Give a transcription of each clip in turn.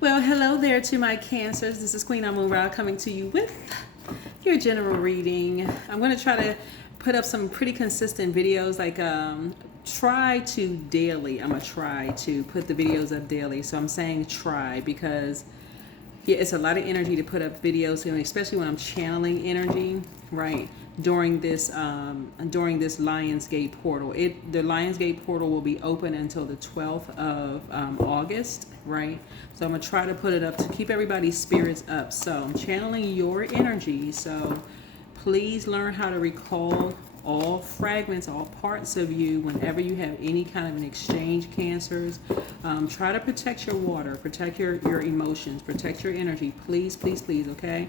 Well, hello there to my Cancers. This is Queen Amun Ra coming to you with your general reading. I'm going to try to put up some pretty consistent videos, like try to daily. I'm going to try to put the videos up daily. So I'm saying try because yeah, it's a lot of energy to put up videos, especially when I'm channeling energy, right? During this Lionsgate portal. The Lionsgate portal will be open until the 12th of August, right? So I'm gonna try to put it up to keep everybody's spirits up. So I'm channeling your energy. So please learn how to recall all fragments, all parts of you whenever you have any kind of an exchange, Cancers. Try to protect your water, protect your emotions, protect your energy. Please, please, please, okay?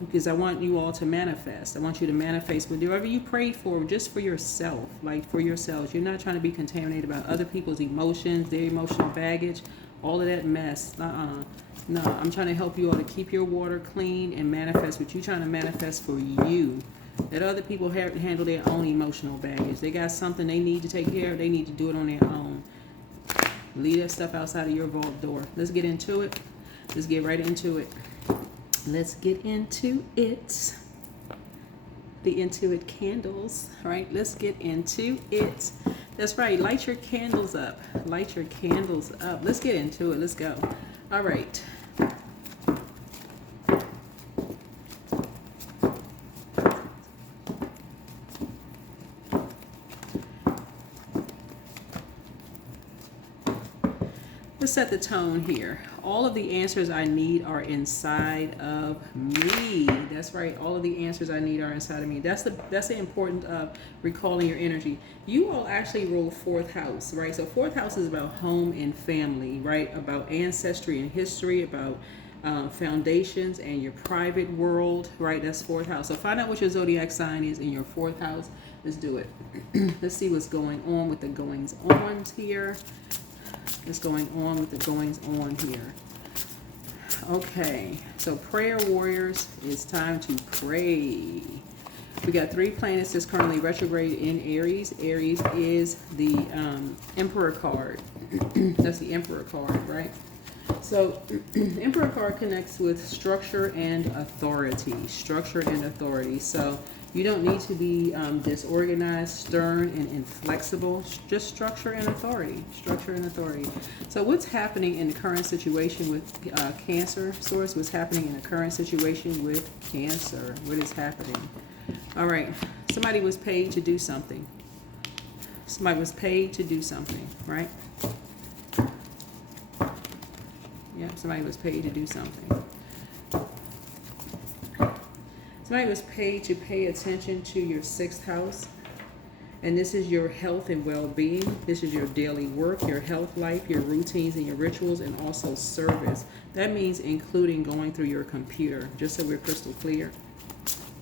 Because I want you all to manifest. I want you to manifest whatever you prayed for, just for yourself, like for yourselves. You're not trying to be contaminated about other people's emotions, their emotional baggage, all of that mess. No, I'm trying to help you all to keep your water clean and manifest what you're trying to manifest for you. Let other people handle their own emotional baggage. They got something they need to take care of. They need to do it on their own. Leave that stuff outside of your vault door. Let's get into it. Let's get right into it. Let's get into it. The Intuit candles, right? Let's get into it. That's right. Light your candles up. Light your candles up. Let's get into it. Let's go. All right. Let's set the tone here. All of the answers I need are inside of me. That's right. All of the answers I need are inside of me. That's the importance of recalling your energy. You all actually rule fourth house, right? So fourth house is about home and family, right? About ancestry and history, about foundations and your private world, right? That's fourth house. So find out what your zodiac sign is in your fourth house. Let's do it. Let's see what's going on with the goings on here. What's going on with the goings on here. Okay, so prayer warriors, it's time to pray. We got 3 planets that's currently retrograde in Aries. Aries is the Emperor card. That's the Emperor card, right? So the Emperor card connects with structure and authority. Structure and authority. So you don't need to be disorganized, stern, and inflexible. Just structure and authority. Structure and authority. So what's happening in the current situation with Cancer source? What's happening in the current situation with Cancer? What is happening? All right. Somebody was paid to do something. Somebody was paid to do something, right? Yep, somebody was paid to do something. Somebody was paid to pay attention to your 6th house. And this is your health and well-being. This is your daily work, your health life, your routines and your rituals, and also service. That means including going through your computer, just so we're crystal clear,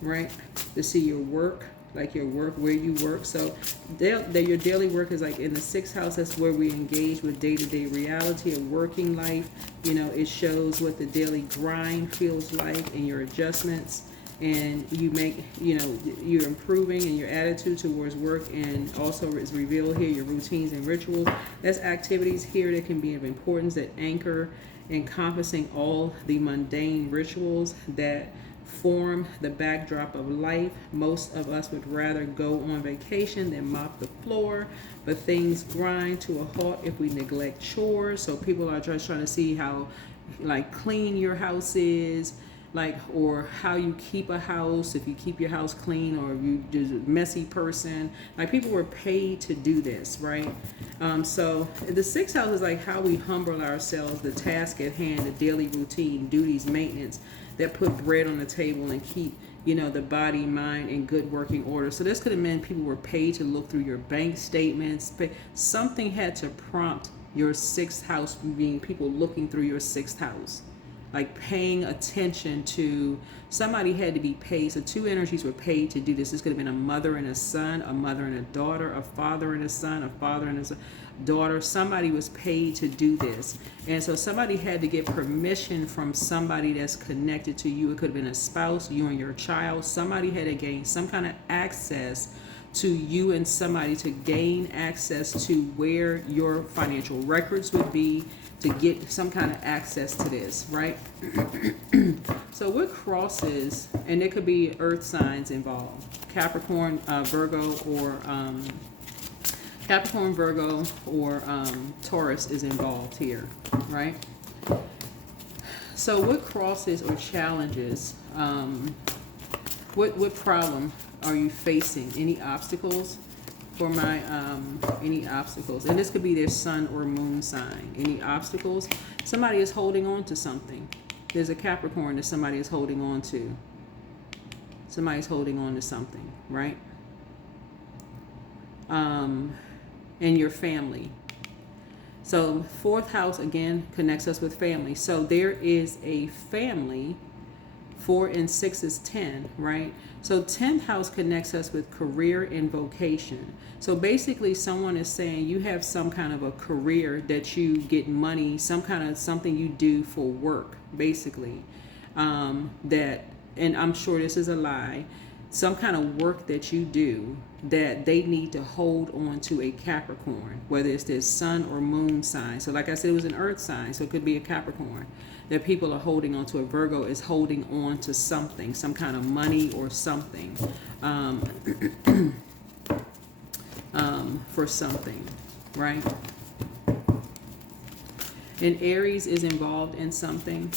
right? To see your work, like your work, where you work. So your daily work is like in the 6th house. That's where we engage with day-to-day reality of working life. You know, it shows what the daily grind feels like and your adjustments. And you make, you know, you're improving in your attitude towards work, and also is revealed here your routines and rituals. There's activities here that can be of importance that anchor, encompassing all the mundane rituals that form the backdrop of life. Most of us would rather go on vacation than mop the floor, but things grind to a halt if we neglect chores. So people are just trying to see how, like, clean your house is, like, or how you keep a house, if you keep your house clean, or if you're just a messy person. Like, people were paid to do this, right? So the 6th house is like how we humble ourselves, the task at hand, the daily routine, duties, maintenance that put bread on the table and keep, you know, the body, mind in good working order. So this could have meant people were paid to look through your bank statements. Something had to prompt your 6th house, being people looking through your 6th house. Like paying attention to, somebody had to be paid. So 2 energies were paid to do this. This could have been a mother and a son, a mother and a daughter, a father and a son, a father and a daughter. Somebody was paid to do this. And so somebody had to get permission from somebody that's connected to you. It could have been a spouse, you and your child. Somebody had to gain some kind of access to you and somebody to gain access to where your financial records would be, to get some kind of access to this, right? So what crosses, and there could be earth signs involved, Capricorn, Virgo, or Taurus is involved here, right? So what crosses or challenges, what problem are you facing? Any obstacles? For my, any obstacles, and this could be their sun or moon sign. Any obstacles? Somebody is holding on to something. There's a Capricorn that somebody is holding on to. Somebody's holding on to something, right? And your family. So fourth house again connects us with family. So there is a family. 4 and 6 is 10, right? So 10th house connects us with career and vocation. So basically someone is saying you have some kind of a career that you get money, some kind of something you do for work, basically. That, and I'm sure this is a lie, some kind of work that you do that they need to hold on to a Capricorn, whether it's their sun or moon sign. So like I said, it was an earth sign, so it could be a Capricorn. That people are holding on to. A Virgo is holding on to something, some kind of money or something, for something, right? And Aries is involved in something.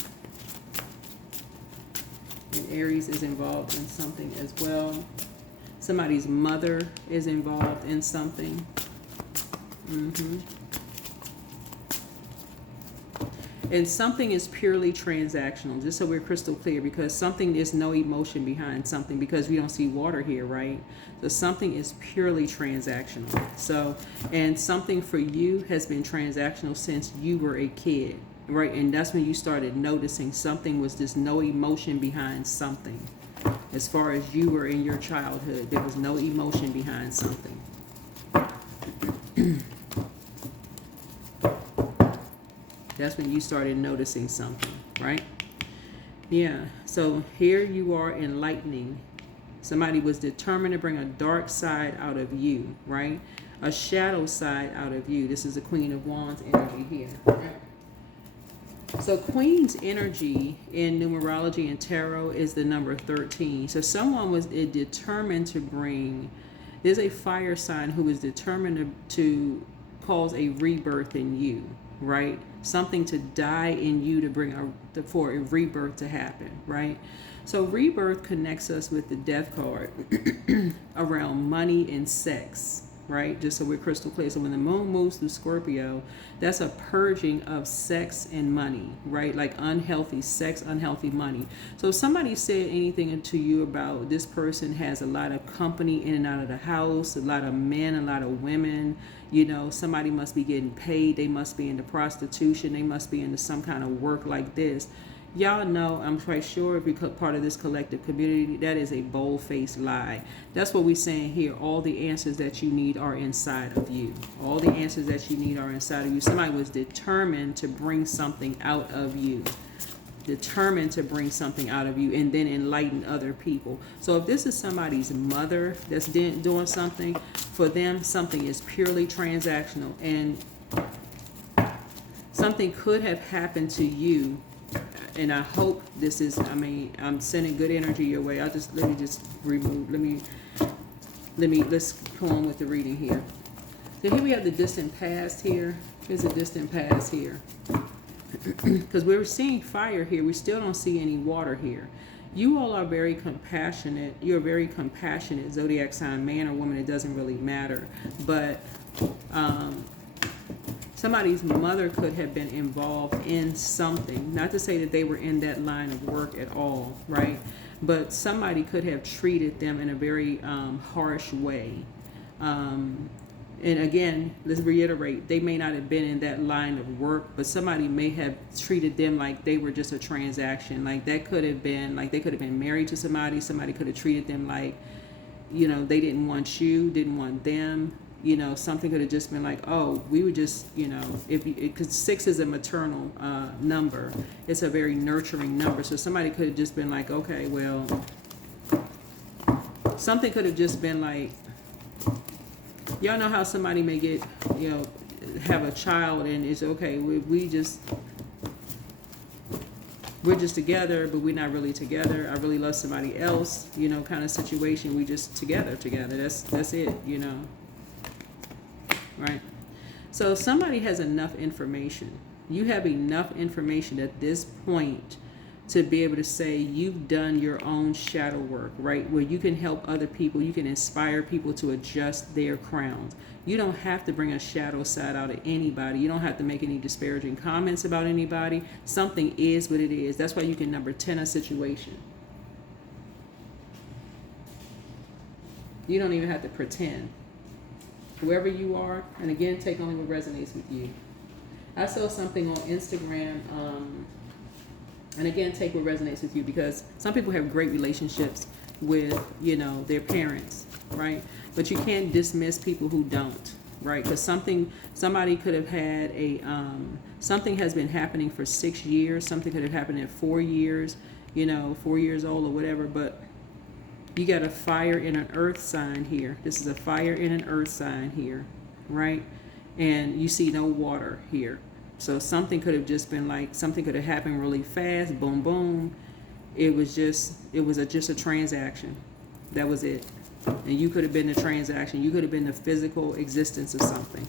And Aries is involved in something as well. Somebody's mother is involved in something. And something is purely transactional, just so we're crystal clear, because something, there's no emotion behind something, because we don't see water here, right? So something is purely transactional. So, and something for you has been transactional since you were a kid, right? And that's when you started noticing something was just no emotion behind something. As far as you were in your childhood, there was no emotion behind something. That's when you started noticing something, right? Yeah, so here you are enlightening. Somebody was determined to bring a dark side out of you, right? A shadow side out of you. This is the Queen of Wands energy here, right? So Queen's energy in numerology and tarot is the number 13. So someone was determined to bring, there's a fire sign who was determined to cause a rebirth in you, right? Something to die in you to bring for a rebirth to happen, right? So rebirth connects us with the death card around money and sex, right? Just so we're crystal clear. So when the moon moves through Scorpio, that's a purging of sex and money, right? Like unhealthy sex, unhealthy money. So if somebody said anything to you about this person has a lot of company in and out of the house, a lot of men, a lot of women, you know, somebody must be getting paid, they must be into prostitution, they must be into some kind of work like this. Y'all know, I'm quite sure if you're part of this collective community, that is a bold-faced lie. That's what we're saying here. All the answers that you need are inside of you. All the answers that you need are inside of you. Somebody was determined to bring something out of you. Determined to bring something out of you and then enlighten other people. So if this is somebody's mother that's doing something, for them, something is purely transactional. And something could have happened to you. And I hope this is, I mean, I'm sending good energy your way. Let's go on with the reading here. So here we have the distant past here. Here's a distant past here. Because we're seeing fire here. We still don't see any water here. You all are very compassionate. You're a very compassionate zodiac sign, man or woman, it doesn't really matter. But somebody's mother could have been involved in something. Not to say that they were in that line of work at all, right? But somebody could have treated them in a very harsh way. And again, let's reiterate, they may not have been in that line of work, but somebody may have treated them like they were just a transaction. Like that could have been, like they could have been married to somebody. Somebody could have treated them like, you know, they didn't want you, didn't want them. You know, something could have just been like, oh, we would just, you know, because 6 is a maternal number. It's a very nurturing number. So somebody could have just been like, okay, well, something could have just been like, Y'all know how somebody may get, you know, have a child and it's okay, we're just together, but we're not really together. I really love somebody else, you know, kind of situation. We just together. That's it, you know. Right? So if somebody has enough information, you have enough information at this point to be able to say you've done your own shadow work, right? Where you can help other people, you can inspire people to adjust their crowns. You don't have to bring a shadow side out of anybody. You don't have to make any disparaging comments about anybody. Something is what it is. That's why you can number 10 a situation. You don't even have to pretend. Whoever you are, and again, take only what resonates with you. I saw something on Instagram, and again, take what resonates with you, because some people have great relationships with, you know, their parents, right? But you can't dismiss people who don't, right? Because somebody could have had something has been happening for 6 years, something could have happened at 4 years, you know, 4 years old or whatever, but you got a fire in an earth sign here. This is a fire in an earth sign here, right? And you see no water here. So something could have just been like, something could have happened really fast, boom, boom. It was just a transaction. That was it. And you could have been the transaction. You could have been the physical existence of something.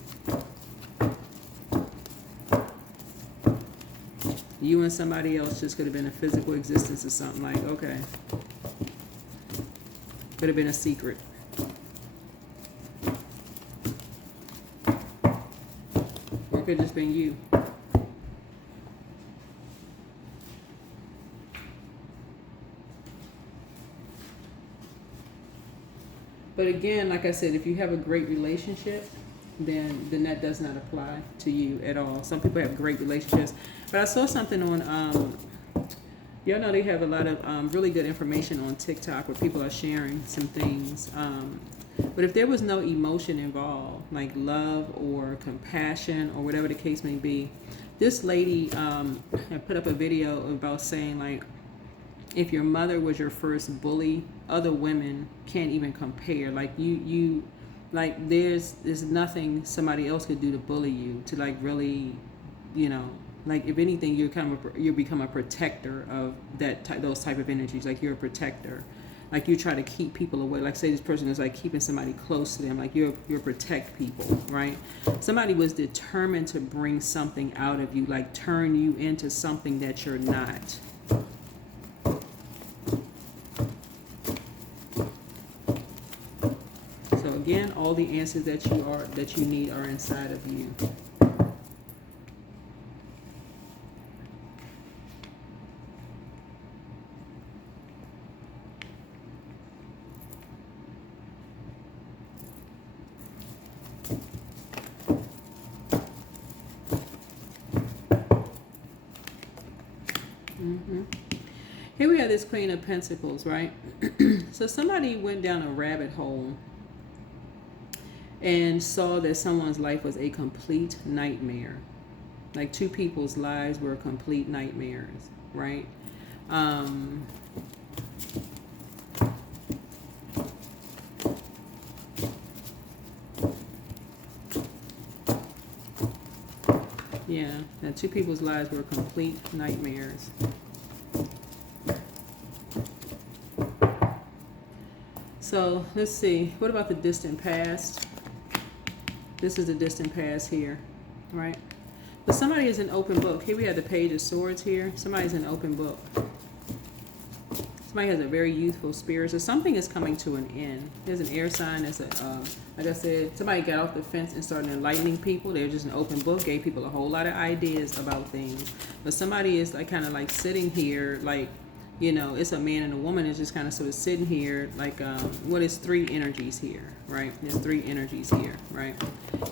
You and somebody else just could have been a physical existence of something, like, okay. Could have been a secret. Or it could have just been you. But again, like I said, if you have a great relationship, then that does not apply to you at all. Some people have great relationships. But I saw something on y'all know they have a lot of really good information on TikTok where people are sharing some things. But if there was no emotion involved, like love or compassion or whatever the case may be, this lady had put up a video about saying, like, if your mother was your first bully, other women can't even compare. Like you like there's nothing somebody else could do to bully you, to like really, you know, like if anything, you become a protector of those type of energies. Like you're a protector. Like you try to keep people away. Like say this person is like keeping somebody close to them. Like you protect people, right? Somebody was determined to bring something out of you, like turn you into something that you're not. So again, all the answers that you need are inside of you. Here we have this Queen of Pentacles, right? So somebody went down a rabbit hole and saw that someone's life was a complete nightmare. Like two people's lives were complete nightmares, right? Yeah, that two people's lives were complete nightmares. So let's see, what about the distant past? This is the distant past here, right? But somebody is an open book. Here we have the Page of Swords here. Somebody's an open book. Somebody has a very youthful spirit. So something is coming to an end. There's an air sign. There's like I said, somebody got off the fence and started enlightening people. They're just an open book, gave people a whole lot of ideas about things. But somebody is like kind of like sitting here, like, you know, it's a man and a woman is just kind of sort of sitting here, like, what is three energies here, right? There's three energies here, right?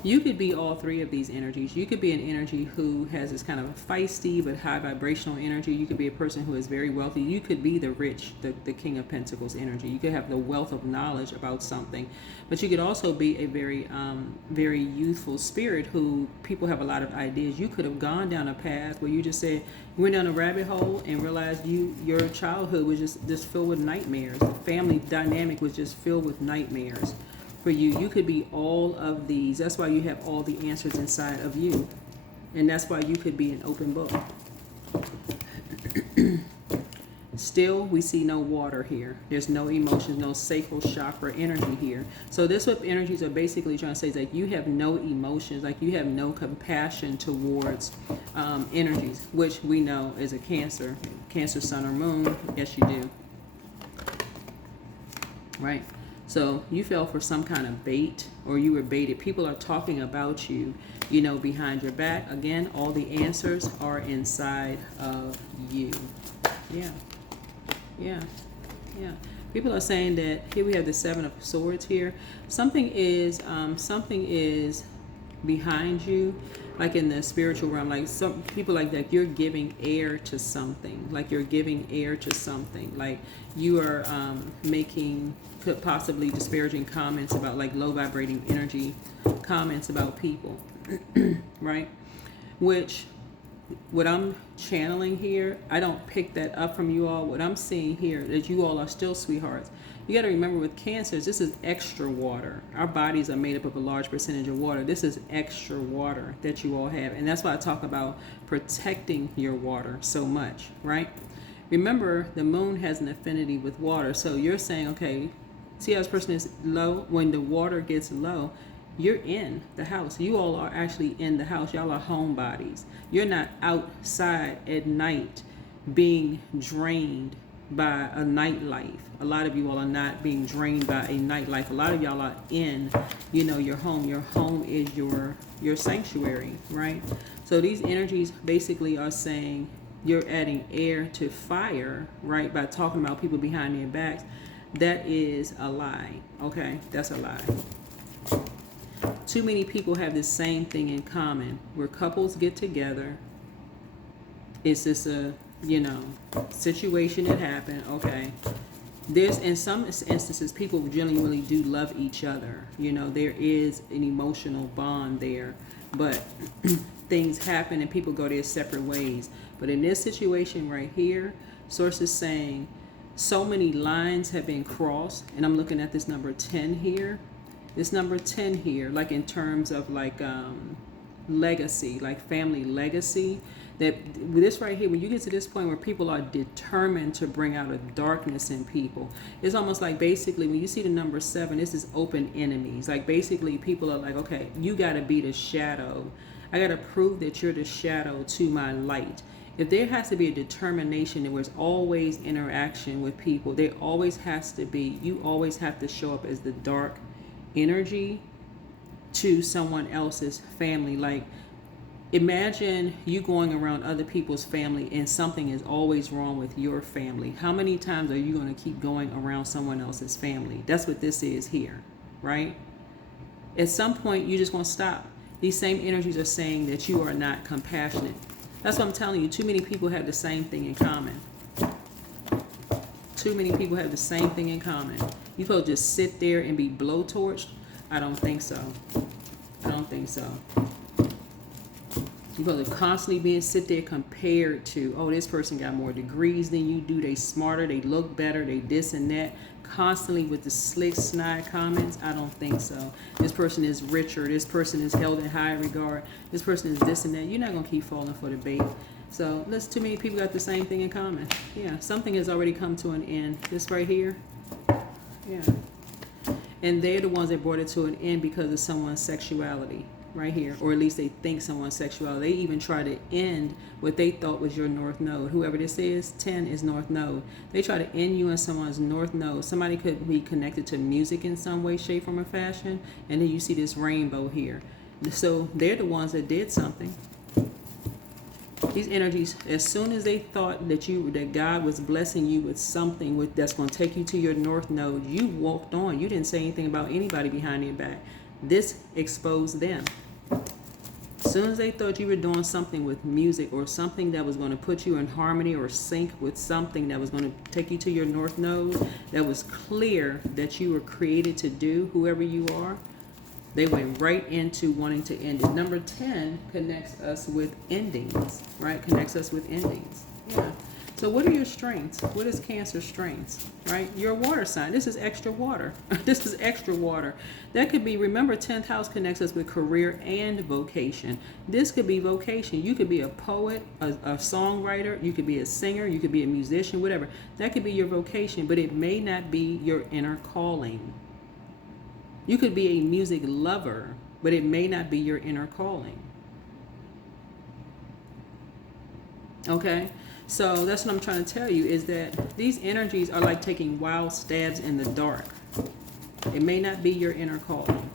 You could be all three of these energies. You could be an energy who has this kind of feisty but high vibrational energy. You could be a person who is very wealthy. You could be the rich, the King of Pentacles energy. You could have the wealth of knowledge about something. But you could also be a very, very youthful spirit who people have a lot of ideas. You could have gone down a path where you just said, you went down a rabbit hole and realized your childhood was just filled with nightmares. The family dynamic was just filled with nightmares. for you. You could be all of these. That's why you have all the answers inside of you. And that's why you could be an open book. Still, we see no water here. There's no emotions, no sacral chakra energy here. So this what energies are basically trying to say is that you have no emotions, like you have no compassion towards energies, which we know is a Cancer sun or moon. Yes, you do. Right? So you fell for some kind of bait, or you were baited. People are talking about you, you know, behind your back. Again, all the answers are inside of you. Yeah. Yeah. Yeah. People are saying that here we have the Seven of Swords here. Something is behind you, like in the spiritual realm. Like some people like that, you're giving air to something. Like you're giving air to something. Like you are making possibly disparaging comments about like low vibrating energy comments about people, right? Which what I'm channeling here, I don't pick that up from you all. What I'm seeing here is you all are still sweethearts. You got to remember with Cancers, this is extra water. Our bodies are made up of a large percentage of water. This is extra water that you all have. And that's why I talk about protecting your water so much, right? Remember, the moon has an affinity with water. So you're saying, okay, see how this person is low? When the water gets low, you're in the house. You all are actually in the house. Y'all are homebodies. You're not outside at night being drained by a nightlife. A lot of you all are not being drained by a nightlife. A lot of y'all are in, you know, your home. Your home is your sanctuary, right? So these energies basically are saying you're adding air to fire, right? By talking about people behind their backs. That is a lie, okay? That's a lie. Too many people have the same thing in common. Where couples get together, it's just a, you know, situation that happened, okay. There's, in some instances, people genuinely do love each other. You know, there is an emotional bond there, but things happen and people go their separate ways. But in this situation right here, Source is saying so many lines have been crossed, and I'm looking at this number 10 here. This number 10 here, like in terms of like legacy, like family legacy, that this right here, when you get to this point where people are determined to bring out a darkness in people, it's almost like basically when you see the number 7, this is open enemies. Like basically people are like, okay, you got to be the shadow. I got to prove that you're the shadow to my light. If there has to be a determination, there was always interaction with people. There always has to be, you always have to show up as the dark energy to someone else's family. Like imagine you going around other people's family and something is always wrong with your family. How many times are you going to keep going around someone else's family? That's what this is here, right? At some point you're just going to stop. These same energies are saying that you are not compassionate. That's what I'm telling you. Too many people have the same thing in common. Too many people have the same thing in common. You supposed to just sit there and be blowtorched? I don't think so. I don't think so. You're supposed to constantly sit there compared to, oh, this person got more degrees than you do. They smarter. They look better. They this and that. Constantly with the slick, snide comments. I don't think so. This person is richer. This person is held in high regard. This person is this and that. You're not going to keep falling for the bait. So, too many people got the same thing in common. Yeah, something has already come to an end. This right here. Yeah. And they're the ones that brought it to an end because of someone's sexuality right here, or at least they think someone's sexuality. They even try to end what they thought was your north node. Whoever this is, 10 is north node. They try to end you in someone's north node. Somebody could be connected to music in some way, shape, form, or fashion, and then you see this rainbow here. So they're the ones that did something. These energies, as soon as they thought that God was blessing you with something that's going to take you to your north node, you walked on. You didn't say anything about anybody behind your back. This exposed them. As soon as they thought you were doing something with music or something that was going to put you in harmony or sync with something that was going to take you to your north node, that was clear that you were created to do, whoever you are, they went right into wanting to end it. Number 10 connects us with endings, right? Connects us with endings. Yeah. So what are your strengths? What is Cancer's strengths, right? You're a water sign. This is extra water. This is extra water. That could be, remember, 10th house connects us with career and vocation. This could be vocation. You could be a poet, a songwriter. You could be a singer. You could be a musician, whatever. That could be your vocation, but it may not be your inner calling. You could be a music lover, but it may not be your inner calling. Okay? So that's what I'm trying to tell you, is that these energies are like taking wild stabs in the dark. It may not be your inner calling.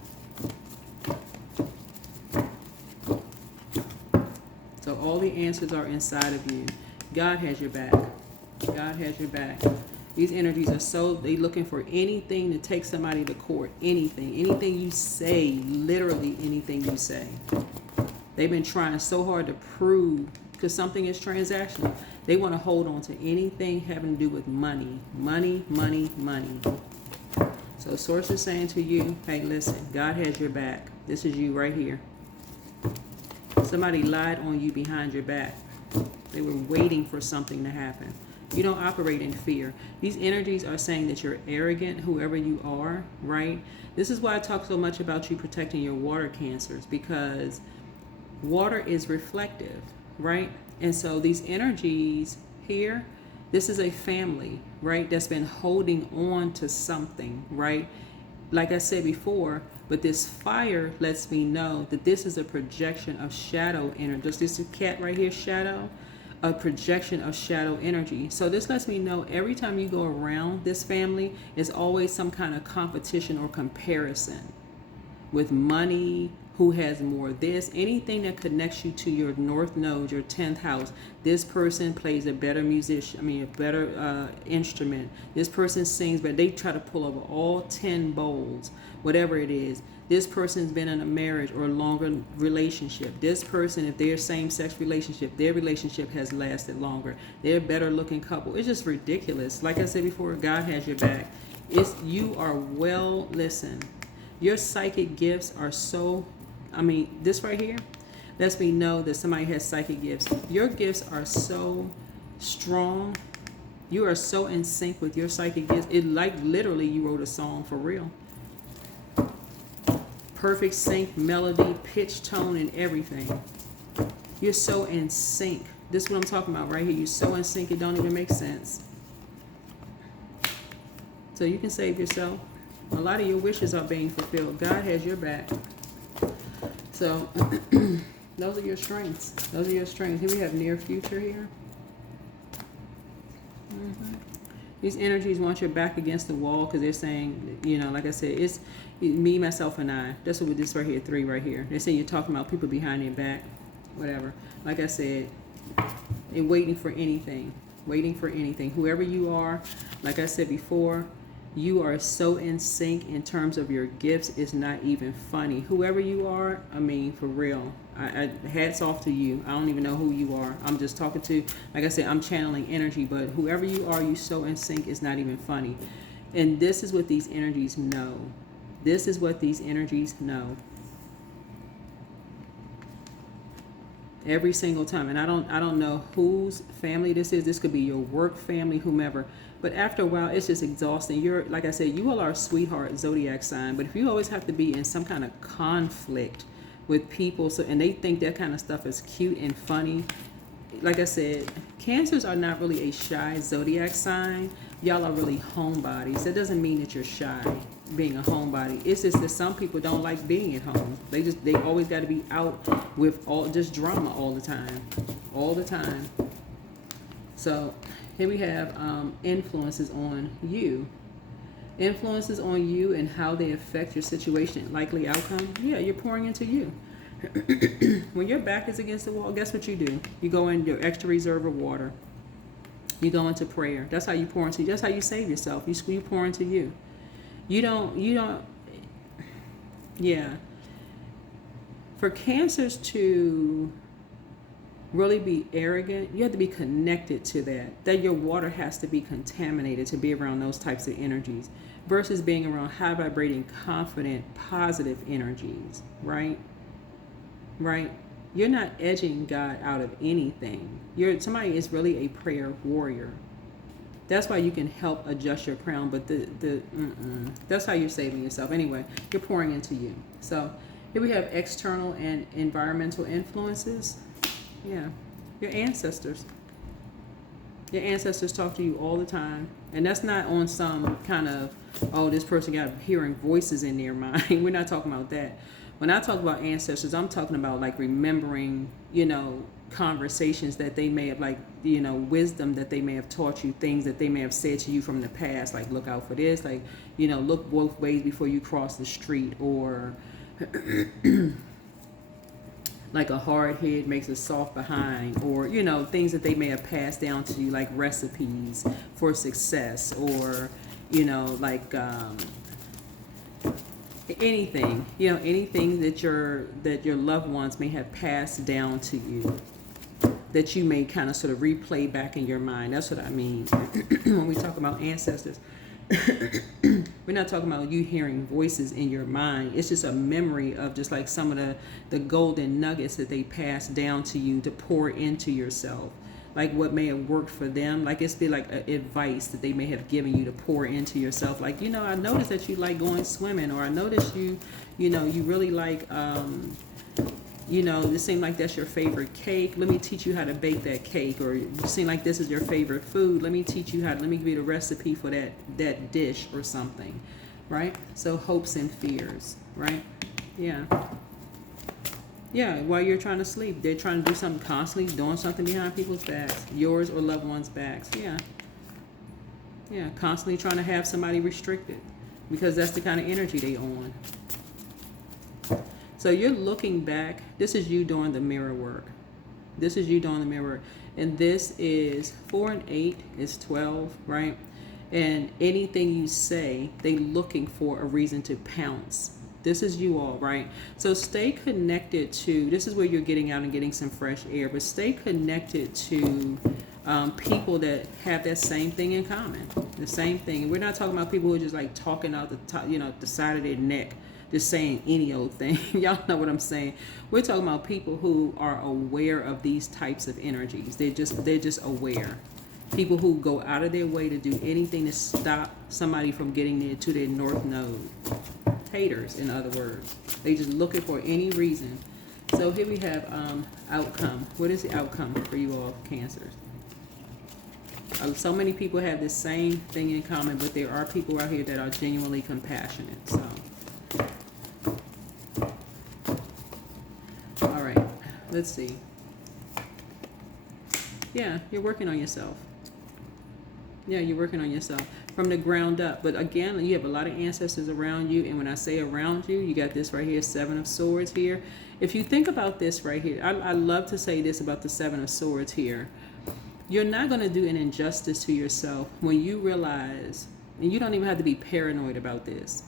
So all the answers are inside of you. God has your back. God has your back. These energies are so, they looking for anything to take somebody to court. Anything you say, literally anything you say. They've been trying so hard to prove, because something is transactional. They want to hold on to anything having to do with money. Money, money, money. So Source is saying to you, hey, listen, God has your back. This is you right here. Somebody lied on you behind your back. They were waiting for something to happen. You don't operate in fear. These energies are saying that you're arrogant, whoever you are, right? This is why I talk so much about you protecting your water cancers, because water is reflective, right? And so these energies here, this is a family, right, that's been holding on to something, right? Like I said before, but this fire lets me know that this is a projection of shadow energy. Just this cat right here, shadow, a projection of shadow energy. So this lets me know every time you go around this family, it's always some kind of competition or comparison with money, who has more this, anything that connects you to your north node, your 10th house. This person plays a better a better instrument. This person sings, but they try to pull over all 10 bowls, whatever it is. This person's been in a marriage or longer relationship. This person, if they're same-sex relationship, their relationship has lasted longer. They're a better looking couple. It's just ridiculous. Like I said before, God has your back. You are well, listen, your psychic gifts are so, this right here lets me know that somebody has psychic gifts. Your gifts are so strong. You are so in sync with your psychic gifts. It like literally you wrote a song for real. Perfect sync, melody, pitch, tone, and everything. You're so in sync. This is what I'm talking about right here. You're so in sync it don't even make sense. So you can save yourself. A lot of your wishes are being fulfilled. God has your back. So those are your strengths. Those are your strengths. Here we have near future here. These energies want your back against the wall because they're saying, like I said, it's me, myself, and I. That's what this right here, 3 right here. They're saying you're talking about people behind your back, whatever. Like I said, and waiting for anything. Waiting for anything. Whoever you are, like I said before, you are so in sync in terms of your gifts. It's not even funny. Whoever you are, for real. I hats off to you. I don't even know who you are. I'm just talking to, like I said, I'm channeling energy, but whoever you are, you so in sync, it's not even funny. And this is what these energies know. This is what these energies know. Every single time. And I don't know whose family this is. This could be your work family, whomever. But after a while, it's just exhausting. You're, like I said, you all are a sweetheart zodiac sign. But if you always have to be in some kind of conflict with people, and they think that kind of stuff is cute and funny. Like I said, Cancers are not really a shy zodiac sign. Y'all are really homebodies. That doesn't mean that you're shy being a homebody. It's just that some people don't like being at home. They always got to be out with just drama all the time. So here we have influences on you. Influences on you and how they affect your situation. Likely outcome. Yeah, you're pouring into you. When your back is against the wall, guess what you do? You go in your extra reserve of water. You go into prayer. That's how you pour into you. That's how you save yourself. You pour into you. You don't, yeah. For Cancers to really be arrogant, you have to be connected to that your water has to be contaminated to be around those types of energies versus being around high vibrating, confident, positive energies, right? You're not edging God out of anything. Somebody is really a prayer warrior. That's why you can help adjust your crown, but that's how you're saving yourself. Anyway, you're pouring into you. So here we have external and environmental influences. Yeah, your ancestors. Your ancestors talk to you all the time. And that's not on some kind of, oh, this person got hearing voices in their mind. We're not talking about that. When I talk about ancestors, I'm talking about like remembering, conversations that they may have, like, wisdom that they may have taught you, things that they may have said to you from the past, like look out for this, like, look both ways before you cross the street, or like a hard head makes a soft behind, or things that they may have passed down to you, like recipes for success, or like anything that your loved ones may have passed down to you, that you may kind of sort of replay back in your mind. That's what I mean when we talk about ancestors. We're not talking about you hearing voices in your mind. It's just a memory of just like some of the golden nuggets that they passed down to you to pour into yourself. Like what may have worked for them. Like it's be like advice that they may have given you to pour into yourself. Like, I noticed that you like going swimming, or I noticed you really like, it seems like that's your favorite cake. Let me teach you how to bake that cake. Or you seem like this is your favorite food. Let me give you the recipe for that dish or something, right? So hopes and fears, right? Yeah. Yeah, while you're trying to sleep, they're trying to do something constantly, doing something behind people's backs, yours or loved ones' backs. Yeah. Yeah, constantly trying to have somebody restricted, because that's the kind of energy they on. So you're looking back. This is you doing the mirror work. And this is 4 and 8 is 12, right? And anything you say, they looking for a reason to pounce. This is you all, right? So stay connected to, this is where you're getting out and getting some fresh air, but stay connected to people that have that same thing in common, the same thing. And we're not talking about people who are just like talking out the top, the side of their neck, just saying any old thing. Y'all know what I'm saying. We're talking about people who are aware of these types of energies. They're just aware. People who go out of their way to do anything to stop somebody from getting there to their north node. Haters, in other words. They just looking for any reason. So here we have outcome. What is the outcome for you all, Cancers? So many people have this same thing in common, but there are people out here that are genuinely compassionate. So, all right, let's see. Yeah, you're working on yourself. Yeah, you're working on yourself from the ground up. But again, you have a lot of ancestors around you. And when I say around you, you got this right here, 7 of Swords here. If you think about this right here, I love to say this about the 7 of Swords here. You're not going to do an injustice to yourself when you realize, and you don't even have to be paranoid about this,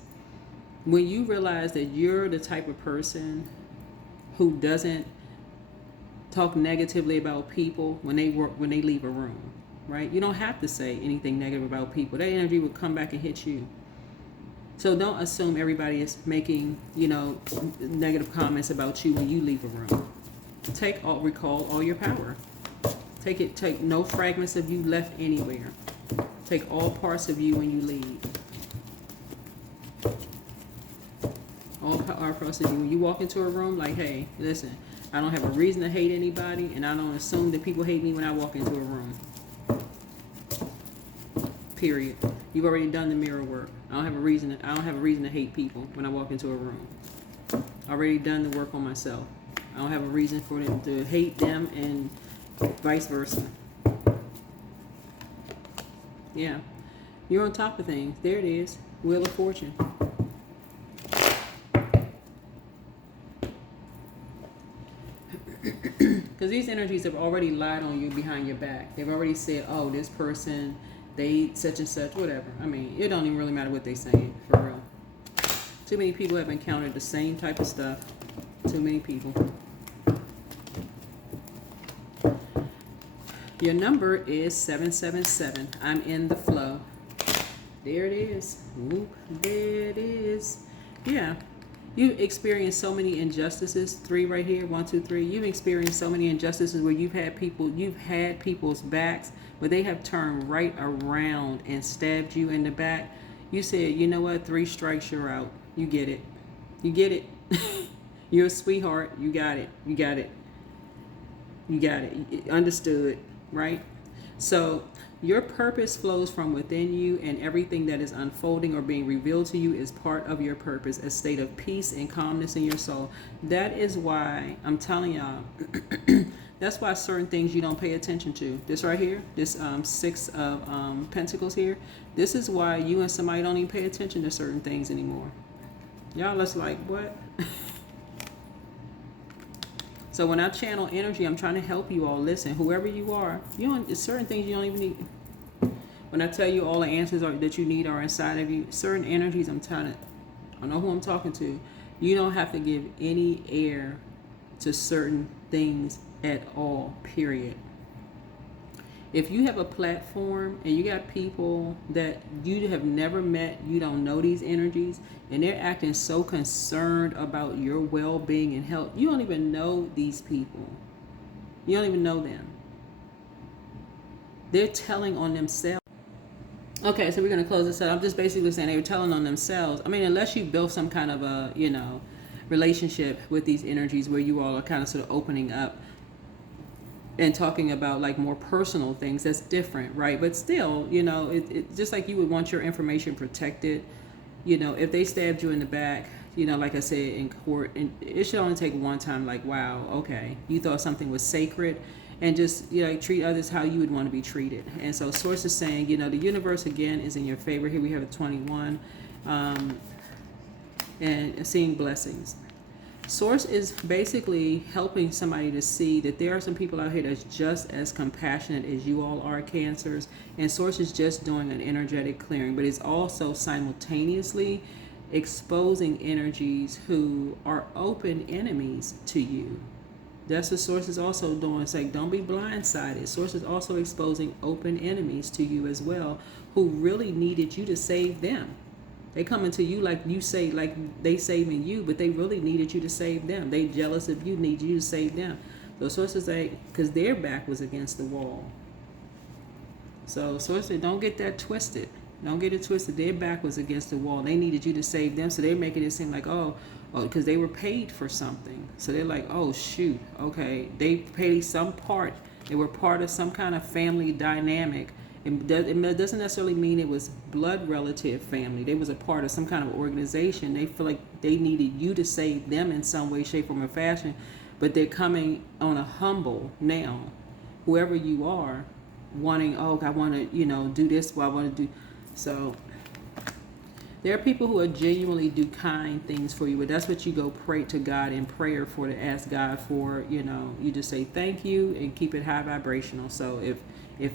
when you realize that you're the type of person who doesn't talk negatively about people when they leave a room, right? You don't have to say anything negative about people. That energy will come back and hit you. So don't assume everybody is making, negative comments about you when you leave a room. Recall all your power. Take no fragments of you left anywhere. Take all parts of you when you leave. All parts of you. When you walk into a room, like, hey, listen, I don't have a reason to hate anybody, and I don't assume that people hate me when I walk into a room. Period. You've already done the mirror work. I don't have a reason to hate people when I walk into a room. Already done the work on myself. I don't have a reason for them to hate them, and vice versa. Yeah. You're on top of things. There it is. Wheel of Fortune. Because these energies have already lied on you behind your back. They've already said, oh, this person, they such and such, whatever. I mean, it don't even really matter what they're saying, for real. Too many people have encountered the same type of stuff. Too many people. Your number is 777. I'm in the flow. There it is. Whoop, there it is. Yeah. You've experienced so many injustices. 3 right here, 1, 2, 3. You've experienced so many injustices where you've had people's backs, but they have turned right around and stabbed you in the back. You said, you know what? 3 strikes, you're out. You get it. You get it. You're a sweetheart. You got it. You got it. You got it. Understood, right? So your purpose flows from within you, and everything that is unfolding or being revealed to you is part of your purpose, a state of peace and calmness in your soul. That is why I'm telling y'all, that's why certain things you don't pay attention to. This right here, this 6 of Pentacles here, this is why you and somebody don't even pay attention to certain things anymore. Y'all just like, what? So when I channel energy, I'm trying to help you all. Listen, whoever you are, you don't, certain things you don't even need. When I tell you all the answers that you need are inside of you, certain energies, I know who I'm talking to. You don't have to give any air to certain things at all, period. If you have a platform and you got people that you have never met, you don't know these energies, and they're acting so concerned about your well-being and health, you don't even know these people. You don't even know them. They're telling on themselves. Okay, so we're going to close this out. I'm just basically saying they were telling on themselves. I mean, unless you built some kind of a, relationship with these energies where you all are kind of sort of opening up and talking about like more personal things, that's different, right? But still, it just like you would want your information protected. If they stabbed you in the back, like I said, in court, and it should only take one time, like, wow, okay, you thought something was sacred, and just treat others how you would want to be treated. And so source is saying, the universe again is in your favor. Here we have a 21, and seeing blessings. Source is basically helping somebody to see that there are some people out here that's just as compassionate as you all are, Cancers, and Source is just doing an energetic clearing, but it's also simultaneously exposing energies who are open enemies to you. That's what Source is also doing. It's like, don't be blindsided. Source is also exposing open enemies to you as well, who really needed you to save them. They coming to you like you say, like they saving you, but they really needed you to save them. They jealous of you, need you to save them. So Source is like, because their back was against the wall. So Source said, don't get that twisted. Don't get it twisted. Their back was against the wall. They needed you to save them. So they're making it seem like, oh, because they were paid for something. So they're like, oh, shoot. Okay. They paid some part. They were part of some kind of family dynamic. It doesn't necessarily mean it was blood relative family. They was a part of some kind of organization. They feel like they needed you to save them in some way, shape, form, or fashion. But they're coming on a humble now. Whoever you are, wanting, oh, I want to, do this, what I want to do. So there are people who are genuinely do kind things for you, but that's what you go pray to God in prayer for, to ask God for. You just say thank you and keep it high vibrational. So if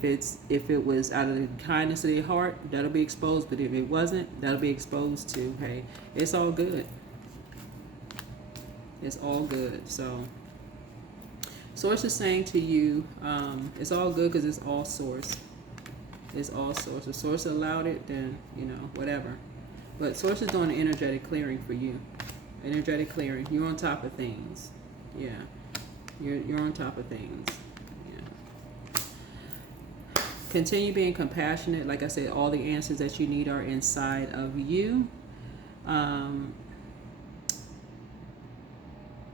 it was out of the kindness of their heart, that'll be exposed. But if it wasn't, that'll be exposed too. Hey, it's all good. It's all good. So Source is saying to you, it's all good because it's all Source. It's all Source. If Source allowed it, then, whatever. But Source is doing an energetic clearing for you. Energetic clearing. You're on top of things. Yeah. You're on top of things. Yeah. Continue being compassionate. Like I said, all the answers that you need are inside of you.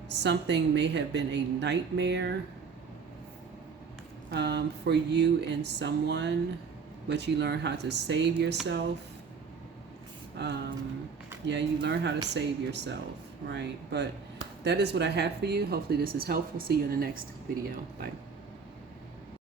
Something may have been a nightmare for you and someone, but you learn how to save yourself. You learn how to save yourself, right? But that is what I have for you. Hopefully this is helpful. See you in the next video. Bye.